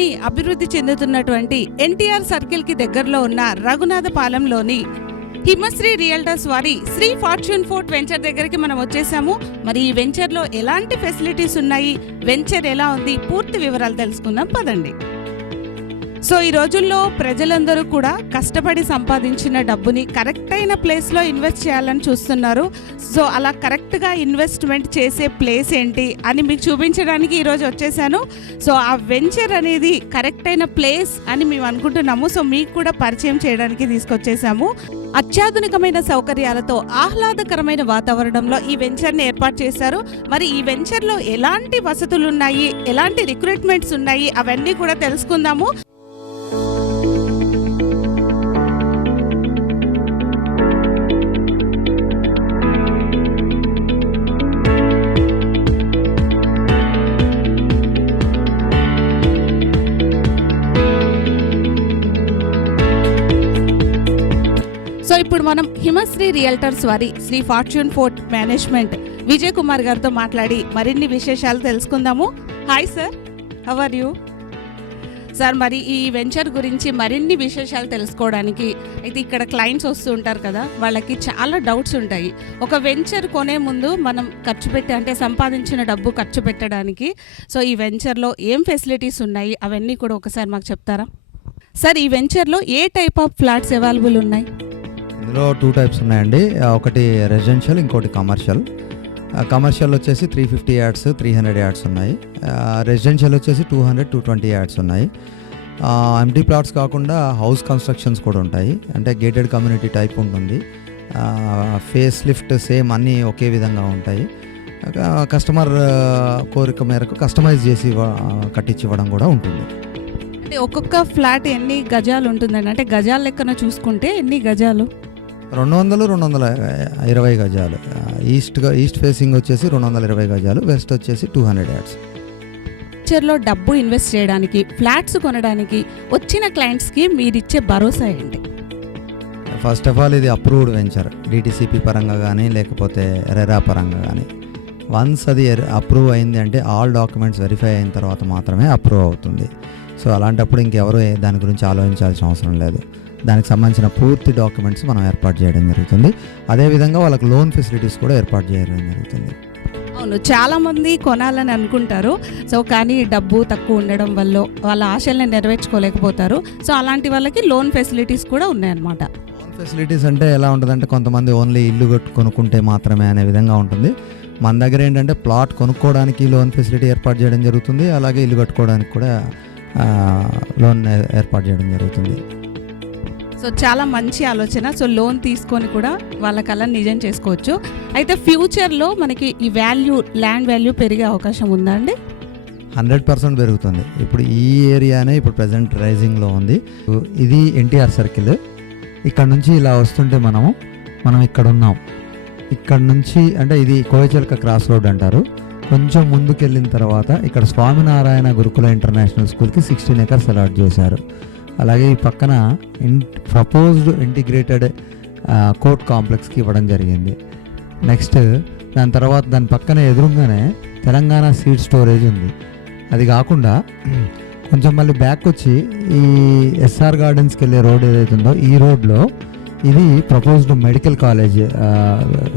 నగరంలోని అభివృద్ధి చెందుతున్నటువంటి ఎన్టీఆర్ సర్కిల్ కి దగ్గరలో ఉన్న రఘునాథపాలెంలోని హిమశ్రీ రియల్టర్స్ వారి శ్రీ ఫార్చ్యూన్ ఫోర్ట్ వెంచర్ దగ్గరికి మనం వచ్చేసాము. మరి ఈ వెంచర్ లో ఎలాంటి ఫెసిలిటీస్ ఉన్నాయి, వెంచర్ ఎలా ఉంది, పూర్తి వివరాలు తెలుసుకుందాం పదండి. సో ఈ రోజుల్లో ప్రజలందరూ కూడా కష్టపడి సంపాదించిన డబ్బుని కరెక్ట్ అయిన ప్లేస్లో ఇన్వెస్ట్ చేయాలని చూస్తున్నారు. సో అలా కరెక్ట్గా ఇన్వెస్ట్మెంట్ చేసే ప్లేస్ ఏంటి అని మీకు చూపించడానికి ఈరోజు వచ్చేసాను. సో ఆ వెంచర్ అనేది కరెక్ట్ అయిన ప్లేస్ అని మేము అనుకుంటున్నాము. సో మీకు కూడా పరిచయం చేయడానికి తీసుకొచ్చేసాము. అత్యాధునికమైన సౌకర్యాలతో ఆహ్లాదకరమైన వాతావరణంలో ఈ వెంచర్ని ఏర్పాటు చేశారు. మరి ఈ వెంచర్లో ఎలాంటి వసతులు ఉన్నాయి, ఎలాంటి రిక్రూట్మెంట్స్ ఉన్నాయి, అవన్నీ కూడా తెలుసుకుందాము. సో ఇప్పుడు మనం హిమశ్రీ రియల్టర్స్ వారి Sri fortune fort management Vijay Kumar గారితో మాట్లాడి మరిన్ని విశేషాలు తెలుసుకుందాము. Hi sir, how are you? Sir, మరి ఈ వెంచర్ గురించి మరిన్ని విశేషాలు తెలుసుకోవడానికి అయితే ఇక్కడ క్లయింట్స్ వస్తూ ఉంటారు కదా, వాళ్ళకి చాలా డౌట్స్ ఉంటాయి. ఒక వెంచర్ కొనే ముందు మనం ఖర్చు పెట్టి అంటే సంపాదించిన డబ్బు ఖర్చు పెట్టడానికి సో ఈ వెంచర్లో ఏం ఫెసిలిటీస్ ఉన్నాయి అవన్నీ కూడా ఒకసారి మాకు చెప్తారా? సార్, ఈ వెంచర్లో ఏ టైప్ ఆఫ్ ఫ్లాట్స్ అవైలబుల్ ఉన్నాయి? ఇందులో 2 టైప్స్ ఉన్నాయండి. ఒకటి రెసిడెన్షియల్, ఇంకోటి కమర్షియల్. కమర్షియల్ వచ్చేసి 350 యార్డ్స్, 300 యార్డ్స్ ఉన్నాయి. రెసిడెన్షియల్ వచ్చేసి 200, 220 యార్డ్స్ ఉన్నాయి. ఎంటీ ప్లాట్స్ కాకుండా హౌస్ కన్స్ట్రక్షన్స్ కూడా ఉంటాయి. అంటే గేటెడ్ కమ్యూనిటీ టైప్ ఉంటుంది. ఫేస్ లిఫ్ట్ సేమ్ అన్నీ ఒకే విధంగా ఉంటాయి. కస్టమర్ కోరిక మేరకు కస్టమైజ్ చేసి కట్టించి ఇవ్వడం కూడా ఉంటుంది. అంటే ఒక్కొక్క ఫ్లాట్ ఎన్ని గజాలు ఉంటుందండి? అంటే గజాల లెక్కన చూసుకుంటే ఎన్ని గజాలు? 200, 220 గజాలు. ఈస్ట్ ఫేసింగ్ వచ్చేసి 220 గజాలు, వెస్ట్ వచ్చేసి 200 యార్డ్స్. వెంచర్లో డబ్బు ఇన్వెస్ట్ చేయడానికి, ఫ్లాట్స్ కొనడానికి వచ్చిన క్లయింట్స్కి మీరిచ్చే భరోసా ఏంటి? ఫస్ట్ ఆఫ్ ఆల్ ఇది అప్రూవ్డ్ వెంచర్, డిటిసిపి పరంగా కానీ లేకపోతే రెరా పరంగా కానీ. వన్స్ అది అప్రూవ్ అయింది అంటే ఆల్ డాక్యుమెంట్స్ వెరిఫై అయిన తర్వాత మాత్రమే అప్రూవ్ అవుతుంది. సో అలాంటప్పుడు ఇంకెవరు దాని గురించి ఆలోచించాల్సిన అవసరం లేదు. దానికి సంబంధించిన పూర్తి డాక్యుమెంట్స్ మనం ఏర్పాటు చేయడం జరుగుతుంది. అదేవిధంగా వాళ్ళకి లోన్ ఫెసిలిటీస్ కూడా ఏర్పాటు చేయడం జరుగుతుంది. అవును, చాలామంది కొనాలని అనుకుంటారు. సో కానీ డబ్బు తక్కువ ఉండడం వల్ల వాళ్ళ ఆశల్ని నెరవేర్చుకోలేకపోతారు. సో అలాంటి వాళ్ళకి లోన్ ఫెసిలిటీస్ కూడా ఉన్నాయన్నమాట. లోన్ ఫెసిలిటీస్ అంటే ఎలా ఉంటుందంటే కొంతమంది ఓన్లీ ఇల్లు కొనుక్కుంటే మాత్రమే అనే విధంగా ఉంటుంది. మన దగ్గర ఏంటంటే ప్లాట్ కొనుక్కోవడానికి లోన్ ఫెసిలిటీ ఏర్పాటు చేయడం జరుగుతుంది. అలాగే ఇల్లు కట్టుకోవడానికి కూడా లోన్ ఏర్పాటు చేయడం జరుగుతుంది. సో చాలా మంచి ఆలోచన. సో లోన్ తీసుకొని కూడా వాళ్ళ కళను నిజం చేసుకోవచ్చు. అయితే ఫ్యూచర్లో మనకి ఈ ల్యాండ్ వాల్యూ పెరిగే అవకాశం ఉందా అండి? 100% పెరుగుతుంది. ఇప్పుడు ఈ ఏరియానే ఇప్పుడు ప్రజెంట్ రైజింగ్లో ఉంది. ఇది ఎన్టీఆర్ సర్కిల్. ఇక్కడ నుంచి ఇలా వస్తుంటే మనం ఇక్కడ ఉన్నాం. ఇక్కడ నుంచి అంటే ఇది కోయచల్క క్రాస్ రోడ్ అంటారు. కొంచెం ముందుకు వెళ్ళిన తర్వాత ఇక్కడ స్వామినారాయణ గురుకుల ఇంటర్నేషనల్ స్కూల్కి 16 acres అలాట్ చేశారు. అలాగే ఈ పక్కన ప్రపోజ్డ్ ఇంటిగ్రేటెడ్ కోర్ట్ కాంప్లెక్స్కి ఇవ్వడం జరిగింది. నెక్స్ట్ దాని తర్వాత దాని పక్కన ఎదురుగానే తెలంగాణ సీడ్ స్టోరేజ్ ఉంది. అది కాకుండా కొంచెం మళ్ళీ బ్యాక్ వచ్చి ఈ ఎస్ఆర్ గార్డెన్స్కి వెళ్ళే రోడ్ ఏదైతే ఉందో ఈ రోడ్లో ఇది proposed medical college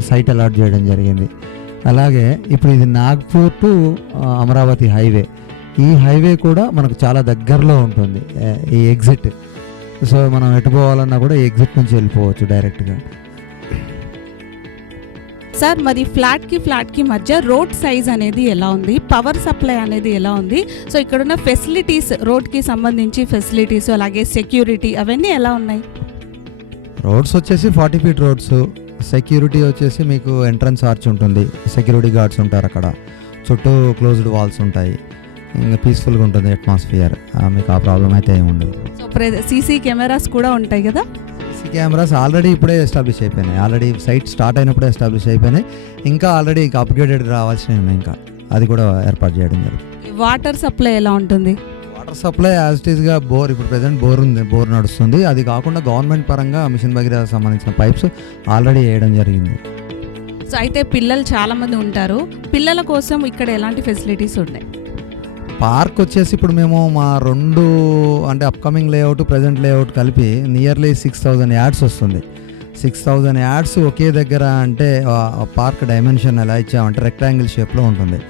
site allot చేయడం జరిగింది. అలాగే ఇప్పుడు ఇది నాగ్పూర్ టు అమరావతి హైవే. ఈ హైవే కూడా మనకు చాలా దగ్గరలో ఉంటుంది ఈ ఎగ్జిట్. సో మనం ఎటు పోవాలన్నా కూడా ఈ ఎగ్జిట్ నుంచి వెళ్ళిపోవచ్చు డైరెక్ట్గా. సార్, మరి ఫ్లాట్కి మధ్య రోడ్ సైజ్ అనేది ఎలా ఉంది, పవర్ సప్లై అనేది ఎలా ఉంది, సో ఇక్కడున్న ఫెసిలిటీస్, రోడ్కి సంబంధించి ఫెసిలిటీస్ అలాగే సెక్యూరిటీ అవన్నీ ఎలా ఉన్నాయి? రోడ్స్ వచ్చేసి 40 feet రోడ్స్. సెక్యూరిటీ వచ్చేసి మీకు ఎంట్రన్స్ ఆర్చ్ ఉంటుంది, సెక్యూరిటీ గార్డ్స్ ఉంటారు అక్కడ, చుట్టూ క్లోజ్డ్ వాల్స్ ఉంటాయి. ఇంకా పీస్ఫుల్గా ఉంటుంది అట్మాస్ఫియర్. మీకు ఆ ప్రాబ్లం అయితే ఏముండదు. సో సీసీ కెమెరాస్ కూడా ఉంటాయి కదా? సీసీ కెమెరాస్ ఆల్రెడీ ఇప్పుడే ఎస్టాబ్లిష్ అయిపోయినాయి. ఆల్రెడీ సైట్ స్టార్ట్ అయినప్పుడే ఎస్టాబ్లిష్ అయిపోయినాయి. ఇంకా ఆల్రెడీ అప్గ్రేడెడ్ రావాల్సినవి ఉన్నాయి. ఇంకా అది కూడా ఏర్పాటు చేయడం జరుగుతుంది. వాటర్ సప్లై ఎలా ఉంటుంది? వాటర్ సప్లై యాజ్ ఇట్ ఈస్గా బోర్, ఇప్పుడు ప్రెజెంట్ బోర్ నడుస్తుంది. అది కాకుండా గవర్నమెంట్ పరంగా మిషన్ భగీరథ సంబంధించిన పైప్స్ ఆల్రెడీ వేయడం జరిగింది. సో అయితే పిల్లలు చాలామంది ఉంటారు. పిల్లల కోసం ఇక్కడ ఎలాంటి ఫెసిలిటీస్ ఉన్నాయి? పార్క్ వచ్చేసి ఇప్పుడు మేము మా 2 అంటే అప్కమింగ్ లేఅవుట్ ప్రజెంట్ లేఅవుట్ కలిపి నియర్లీ 6,000 యార్డ్స్ వస్తుంది. 6,000 యార్డ్స్ ఒకే దగ్గర అంటే పార్క్ డైమెన్షన్ ఎలా ఇచ్చామంటే రెక్టాంగిల్ షేప్లో ఉంటుంది.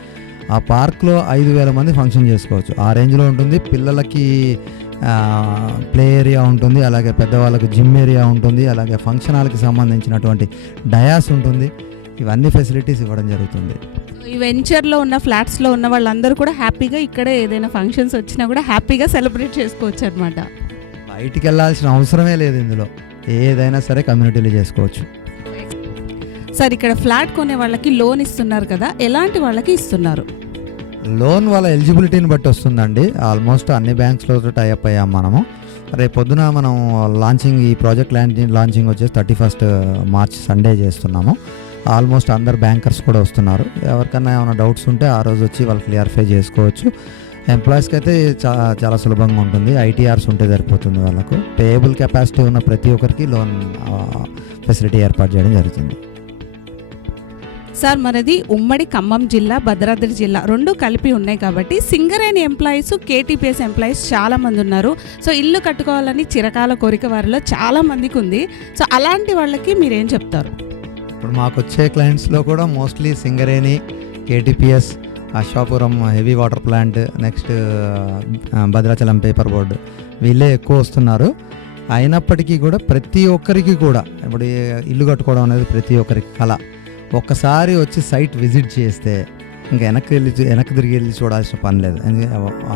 ఆ పార్క్లో 5,000 మంది ఫంక్షన్ చేసుకోవచ్చు. ఆ రేంజ్లో ఉంటుంది. పిల్లలకి ప్లే ఏరియా ఉంటుంది, అలాగే పెద్దవాళ్ళకు జిమ్ ఏరియా ఉంటుంది, అలాగే ఫంక్షన్ హాల్కి సంబంధించినటువంటి డయాస్ ఉంటుంది. ఇవన్నీ ఫెసిలిటీస్ ఇవ్వడం జరుగుతుంది. ఈ వెంచర్లో ఉన్న ఫ్లాట్స్లో ఉన్న వాళ్ళందరూ కూడా హ్యాపీగా ఇక్కడే ఏదైనా ఫంక్షన్స్ వచ్చినా కూడా హ్యాపీగా సెలబ్రేట్ చేసుకోవచ్చు అనమాట. బయటికి వెళ్ళాల్సిన అవసరమే లేదు. ఇందులో ఏదైనా సరే కమ్యూనిటీలో చేసుకోవచ్చు. సార్, ఇక్కడ ఫ్లాట్ కొనే వాళ్ళకి లోన్ ఇస్తున్నారు కదా, ఎలాంటి వాళ్ళకి ఇస్తున్నారు? లోన్ వాళ్ళ ఎలిజిబిలిటీని బట్టి వస్తుందండి. ఆల్మోస్ట్ అన్ని బ్యాంక్స్లో టైఅప్ అయ్యాం మనము. రేపు పొద్దున మనం లాంచింగ్ ఈ ప్రాజెక్ట్ లాంచింగ్ వచ్చేసి 31st మార్చ్ సండే చేస్తున్నాము. ఆల్మోస్ట్ అందరు బ్యాంకర్స్ కూడా వస్తున్నారు. ఎవరికైనా ఏమైనా డౌట్స్ ఉంటే ఆ రోజు వచ్చి వాళ్ళు క్లియర్ఫై చేసుకోవచ్చు. ఎంప్లాయీస్కి అయితే చాలా సులభంగా ఉంటుంది. ఐటీఆర్స్ ఉంటే సరిపోతుంది. వాళ్ళకు పేయబుల్ కెపాసిటీ ఉన్న ప్రతి ఒక్కరికి లోన్ ఫెసిలిటీ ఏర్పాటు చేయడం జరుగుతుంది. సార్, మనది ఉమ్మడి ఖమ్మం జిల్లా, భద్రాద్రి జిల్లా 2 కలిపి ఉన్నాయి కాబట్టి సింగరేణి ఎంప్లాయీస్, కేటీపీఎస్ ఎంప్లాయీస్ చాలామంది ఉన్నారు. సో ఇల్లు కట్టుకోవాలని చిరకాల కోరిక వారిలో చాలామందికి ఉంది. సో అలాంటి వాళ్ళకి మీరేం చెప్తారు? ఇప్పుడు మాకు వచ్చే క్లయింట్స్లో కూడా mostly Singareni, KTPS, Aswapuram heavy water plant, next Bhadrachalam paper board వీళ్ళే ఎక్కువ వస్తున్నారు. అయినప్పటికీ కూడా ప్రతి ఒక్కరికి కూడా ఇప్పుడు ఇల్లు కట్టుకోవడం అనేది ప్రతి ఒక్కరికి కళ. ఒక్కసారి వచ్చి సైట్ విజిట్ చేస్తే ఇంకా వెనక్కి తిరిగి వెళ్ళి చూడాల్సిన పని లేదు.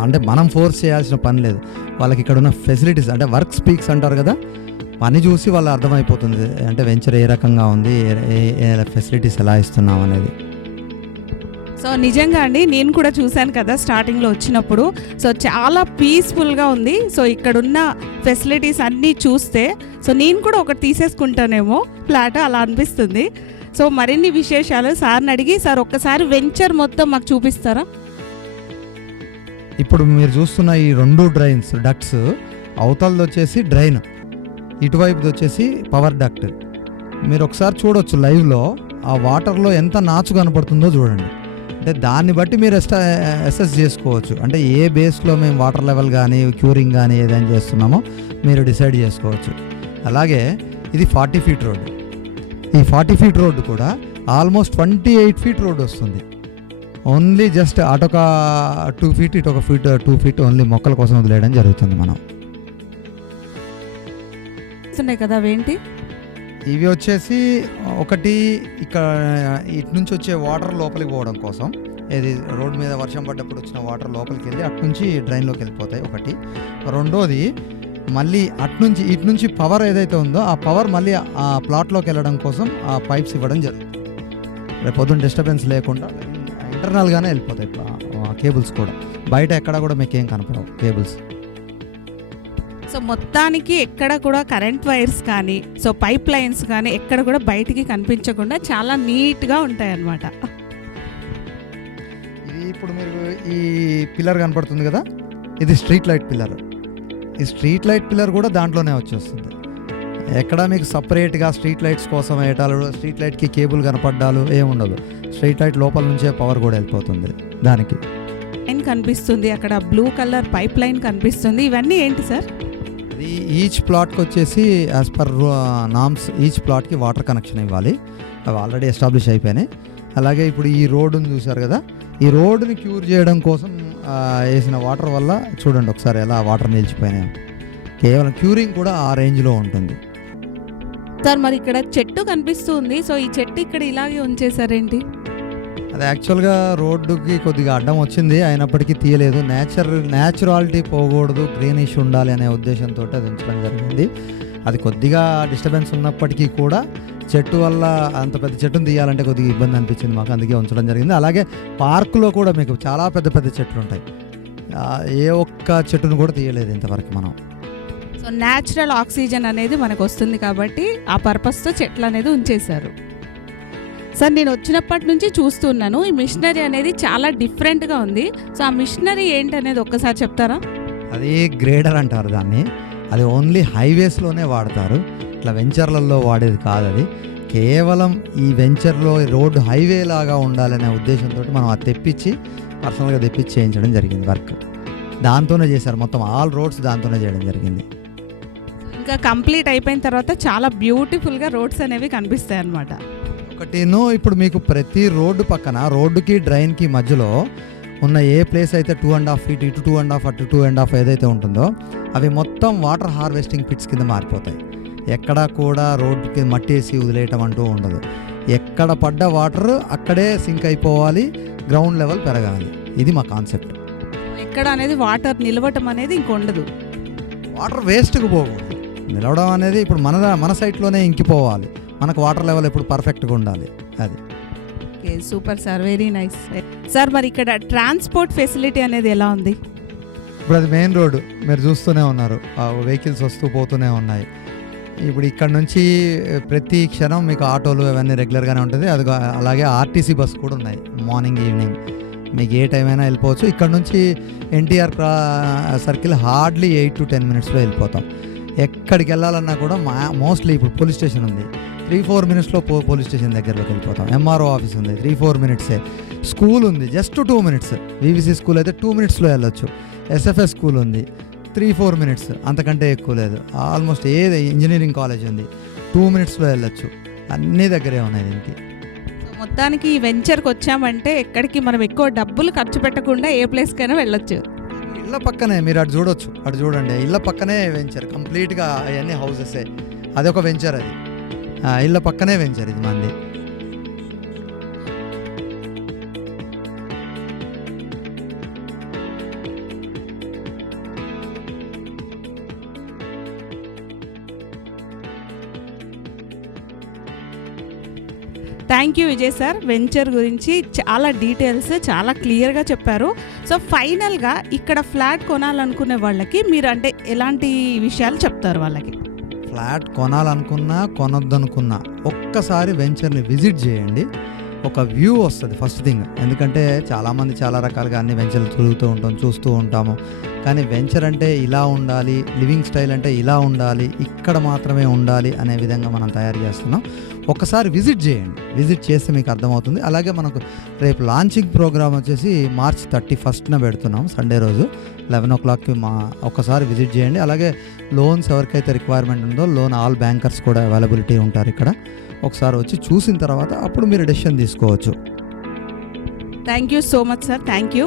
అంటే మనం ఫోర్స్ చేయాల్సిన పని లేదు. వాళ్ళకి ఇక్కడ ఉన్న ఫెసిలిటీస్ అంటే వర్క్ స్పీక్స్ అంటారు కదా, పని చూసి వాళ్ళు అర్థమైపోతుంది అంటే వెంచర్ ఏ రకంగా ఉంది, ఏ ఫెసిలిటీస్ ఎలా ఇస్తున్నాం అనేది. సో నిజంగా అండి, నేను కూడా చూశాను కదా స్టార్టింగ్లో వచ్చినప్పుడు. సో చాలా పీస్ఫుల్గా ఉంది. సో ఇక్కడున్న ఫెసిలిటీస్ అన్నీ చూస్తే సో నేను కూడా ఒకటి తీసేసుకుంటానేమో ఫ్లాట్, అలా అనిపిస్తుంది. సో మరిన్ని విశేషాలు సార్ని అడిగి, సార్ ఒక్కసారి వెంచర్ మొత్తం మాకు చూపిస్తారా? ఇప్పుడు మీరు చూస్తున్న ఈ 2 డ్రైన్స్ డక్ట్స్, అవతలది వచ్చేసి డ్రైన్, ఇటువైపుది వచ్చేసి పవర్ డక్ట్. మీరు ఒకసారి చూడొచ్చు లైవ్లో ఆ వాటర్లో ఎంత నాచు కనపడుతుందో చూడండి. అంటే దాన్ని బట్టి మీరు అసెస్ చేసుకోవచ్చు. అంటే ఏ బేస్లో మేము వాటర్ లెవెల్ కానీ క్యూరింగ్ కానీ ఏదైనా చేస్తున్నామో మీరు డిసైడ్ చేసుకోవచ్చు. అలాగే ఇది 40 ఫీట్ రోడ్డు. ఈ 40 ఫీట్ రోడ్డు కూడా ఆల్మోస్ట్ 28 ఫీట్ రోడ్డు వస్తుంది. ఓన్లీ జస్ట్ అటొక 2 ఫీట్ ఇటొక 2 ఫీట్ ఓన్లీ మొక్కల కోసం వదిలేయడం జరుగుతుంది. మనం ఉన్నాయి కదా అవేంటి? ఇవి వచ్చేసి ఒకటి ఇక్కడ ఇటు నుంచి వచ్చే వాటర్ లోపలికి పోవడం కోసం, ఇది రోడ్ మీద వర్షం పడ్డప్పుడు వచ్చిన వాటర్ లోపలికి వెళ్ళి అటు నుంచి డ్రైన్లోకి వెళ్ళిపోతాయి ఒకటి. రెండోది మళ్ళీ ఇటు నుంచి పవర్ ఏదైతే ఉందో ఆ పవర్ మళ్ళీ ఆ ప్లాట్లోకి వెళ్ళడం కోసం ఆ పైప్స్ ఇవ్వడం జరుగుతుంది. రేపు పొద్దున్న డిస్టర్బెన్స్ లేకుండా ఇంటర్నల్గానే వెళ్ళిపోతాయి కేబుల్స్ కూడా. బయట ఎక్కడ కూడా మీకు ఏం కనపడవు కేబుల్స్. సో మొత్తానికి ఎక్కడ కూడా కరెంట్ వైర్స్ కానీ సో పైప్ లైన్స్ కానీ ఎక్కడ కూడా బయటికి కనిపించకుండా చాలా నీట్గా ఉంటాయి అన్నమాట. ఇది ఇప్పుడు మీరు ఈ పిల్లర్ కనపడుతుంది కదా, ఇది స్ట్రీట్ లైట్ పిల్లర్. ఈ స్ట్రీట్ లైట్ పిల్లర్ కూడా దాంట్లోనే వచ్చేస్తుంది. ఎక్కడ మీకు సపరేట్గా స్ట్రీట్ లైట్స్ కోసం వేయటాలు, స్ట్రీట్ లైట్కి కేబుల్ కనపడ్డాలు ఏముండదు. స్ట్రీట్ లైట్ లోపల నుంచే పవర్ కూడా వెళ్ళిపోతుంది. దానికి లైన్ కనిపిస్తుంది, అక్కడ బ్లూ కలర్ పైప్ లైన్ కనిపిస్తుంది. ఇవన్నీ ఏంటి సార్? అది ఈచ్ ప్లాట్కి వచ్చేసి యాజ్ పర్ నామ్స్ ఈచ్ ప్లాట్కి వాటర్ కనెక్షన్ ఇవ్వాలి. అవి ఆల్రెడీ ఎస్టాబ్లిష్ అయిపోయినాయి. అలాగే ఇప్పుడు ఈ రోడ్డుని చూసారు కదా, ఈ రోడ్డుని క్యూర్ చేయడం కోసం వేసిన వాటర్ వల్ల చూడండి ఒకసారి ఎలా వాటర్ నిలిచిపోయినాయి. కేవలం క్యూరింగ్ కూడా ఆ రేంజ్లో ఉంటుంది. సార్ మరి ఇక్కడ చెట్టు కనిపిస్తుంది. సో ఈ చెట్టు ఇక్కడ ఇలాగే ఉంచేసారేంటి? అది యాక్చువల్గా రోడ్డుకి కొద్దిగా అడ్డం వచ్చింది, అయినప్పటికీ తీయలేదు. న్యాచురాలిటీ పోకూడదు, గ్రీనిష్ ఉండాలి అనే ఉద్దేశంతో అది ఉంచడం జరిగింది. అది కొద్దిగా డిస్టర్బెన్స్ ఉన్నప్పటికీ కూడా చెట్టు వల్ల అంత పెద్ద చెట్టును తీయాలంటే కొద్దిగా ఇబ్బంది అనిపించింది మాకు, అందుకే ఉంచడం జరిగింది. అలాగే పార్కులో కూడా మీకు చాలా పెద్ద పెద్ద చెట్లు ఉంటాయి, ఏ ఒక్క చెట్టును కూడా తీయలేదు ఇంతవరకు మనం. సో న్యాచురల్ ఆక్సిజన్ అనేది మనకు వస్తుంది కాబట్టి ఆ పర్పస్తో చెట్లు అనేది ఉంచేశారు. సార్ నేను వచ్చినప్పటి నుంచి చూస్తున్నాను ఈ మిషనరీ అనేది చాలా డిఫరెంట్గా ఉంది. సో ఆ మిషనరీ ఏంటి అనేది ఒక్కసారి చెప్తారా? అది గ్రేడర్ అంటారు దాన్ని. అది ఓన్లీ హైవేస్లోనే వాడతారు, ఇట్లా వెంచర్లలో వాడేది కాదు. అది కేవలం ఈ వెంచర్లో రోడ్డు హైవే లాగా ఉండాలనే ఉద్దేశంతో మనం అది తెప్పించి పర్సనల్గా తెప్పించి చేయించడం జరిగింది వర్క్. దాంతోనే చేశారు, మొత్తం ఆల్ రోడ్స్ దాంతోనే చేయడం జరిగింది. ఇంకా కంప్లీట్ అయిపోయిన తర్వాత చాలా బ్యూటిఫుల్గా రోడ్స్ అనేవి కనిపిస్తాయి అన్నమాట. ఒకటిను ఇప్పుడు మీకు ప్రతి రోడ్డు పక్కన రోడ్డుకి డ్రైన్కి మధ్యలో ఉన్న ఏ ప్లేస్ అయితే 2.5 feet ఇటు 2.5 అటు 2.5 ఏదైతే ఉంటుందో అవి మొత్తం వాటర్ హార్వెస్టింగ్ పిట్స్ కింద మారిపోతాయి. ఎక్కడా కూడా రోడ్డుకి మట్టి వేసి వదిలేయటం అంటూ ఉండదు. ఎక్కడ పడ్డ వాటర్ అక్కడే సింక్ అయిపోవాలి, గ్రౌండ్ లెవెల్ పెరగాలి. ఇది మా కాన్సెప్ట్. ఎక్కడ అనేది వాటర్ నిలవటం అనేది ఇంకొండదు. వాటర్ వేస్ట్కి పోకూడదు. నిలవడం అనేది ఇప్పుడు మన సైట్లోనే ఇంకిపోవాలి. మనకు వాటర్ లెవెల్ ఎప్పుడు పర్ఫెక్ట్గా ఉండాలి. అది okay, super sir, very nice sir. మరి ఇక్కడ ట్రాన్స్పోర్ట్ ఫెసిలిటీ అనేది ఎలా ఉంది? ఇప్పుడు అది మెయిన్ రోడ్డు మీరు చూస్తూనే ఉన్నారు, వెహికల్స్ వస్తూ పోతూనే ఉన్నాయి. ఇప్పుడు ఇక్కడ నుంచి ప్రతి క్షణం మీకు ఆటోలు అవన్నీ రెగ్యులర్గానే ఉంటుంది. అది అలాగే ఆర్టీసీ బస్ కూడా ఉన్నాయి. మార్నింగ్ ఈవినింగ్ మీకు ఏ టైం అయినా వెళ్ళిపోవచ్చు. ఇక్కడ నుంచి ఎన్టీఆర్ సర్కిల్ హార్డ్లీ 8 to 10 minutesలో వెళ్ళిపోతాం. ఎక్కడికి వెళ్ళాలన్నా కూడా మోస్ట్లీ ఇప్పుడు పోలీస్ స్టేషన్ ఉంది, 3-4 minutesలో పోలీస్ స్టేషన్ దగ్గరలోకి వెళ్ళిపోతాం. ఎంఆర్ఓ ఆఫీస్ ఉంది, 3-4 minutesే. స్కూల్ ఉంది, జస్ట్ 2 minutes. వివిసి స్కూల్ అయితే 2 minutesలో వెళ్ళొచ్చు. ఎస్ఎఫ్ఎస్ స్కూల్ ఉంది, 3-4 minutes, అంతకంటే ఎక్కువ లేదు. ఆల్మోస్ట్ ఏది ఇంజనీరింగ్ కాలేజ్ ఉంది, 2 minutesలో వెళ్ళొచ్చు. అన్నీ దగ్గరే ఉన్నాయి దీనికి. మొత్తానికి ఈ వెంచర్కి వచ్చామంటే ఎక్కడికి మనం ఎక్కువ డబ్బులు ఖర్చు పెట్టకుండా ఏ ప్లేస్కైనా వెళ్ళొచ్చు. ఇళ్ళ పక్కనే మీరు అటు చూడొచ్చు, అటు చూడండి, ఇళ్ళ పక్కనే వెంచర్ కంప్లీట్గా. అవన్నీ హౌసెసే, అదొక వెంచర్. అది ఇళ్ళ పక్కనే వెంచర్ ఇది మంది. Thank you Vijay sir. Venture గురించి చాలా డీటెయిల్స్ చాలా క్లియర్గా చెప్పారు. సో ఫైనల్గా ఇక్కడ ఫ్లాట్ కొనాలనుకునే వాళ్ళకి మీరు అంటే ఎలాంటి విషయాలు చెప్తారు వాళ్ళకి? ఫ్లాట్ కొనాలనుకున్నా కొనొద్దనుకున్నా ఒక్కసారి వెంచర్ని విజిట్ చేయండి. ఒక వ్యూ వస్తుంది ఫస్ట్ థింగ్. ఎందుకంటే చాలామంది చాలా రకాలుగా అన్ని వెంచర్లు తిరుగుతూ ఉంటాం, చూస్తూ ఉంటాము. కానీ వెంచర్ అంటే ఇలా ఉండాలి, లివింగ్ స్టైల్ అంటే ఇలా ఉండాలి, ఇక్కడ మాత్రమే ఉండాలి అనే విధంగా మనం తయారు చేస్తున్నాం. ఒకసారి విజిట్ చేయండి, విజిట్ చేస్తే మీకు అర్థమవుతుంది. అలాగే మనకు రేపు లాంచింగ్ ప్రోగ్రామ్ వచ్చేసి March 31st పెడుతున్నాం, సండే రోజు 11 o'clockకి. ఒక్కసారి విజిట్ చేయండి. అలాగే లోన్స్ ఎవరికైతే రిక్వైర్మెంట్ ఉందో లోన్ ఆల్ బ్యాంకర్స్ కూడా అవైలబిలిటీ ఉంటారు ఇక్కడ. ఒకసారి వచ్చి చూసిన తర్వాత అప్పుడు మీరు డెసిషన్ తీసుకోవచ్చు. Thank you so much sir, thank you.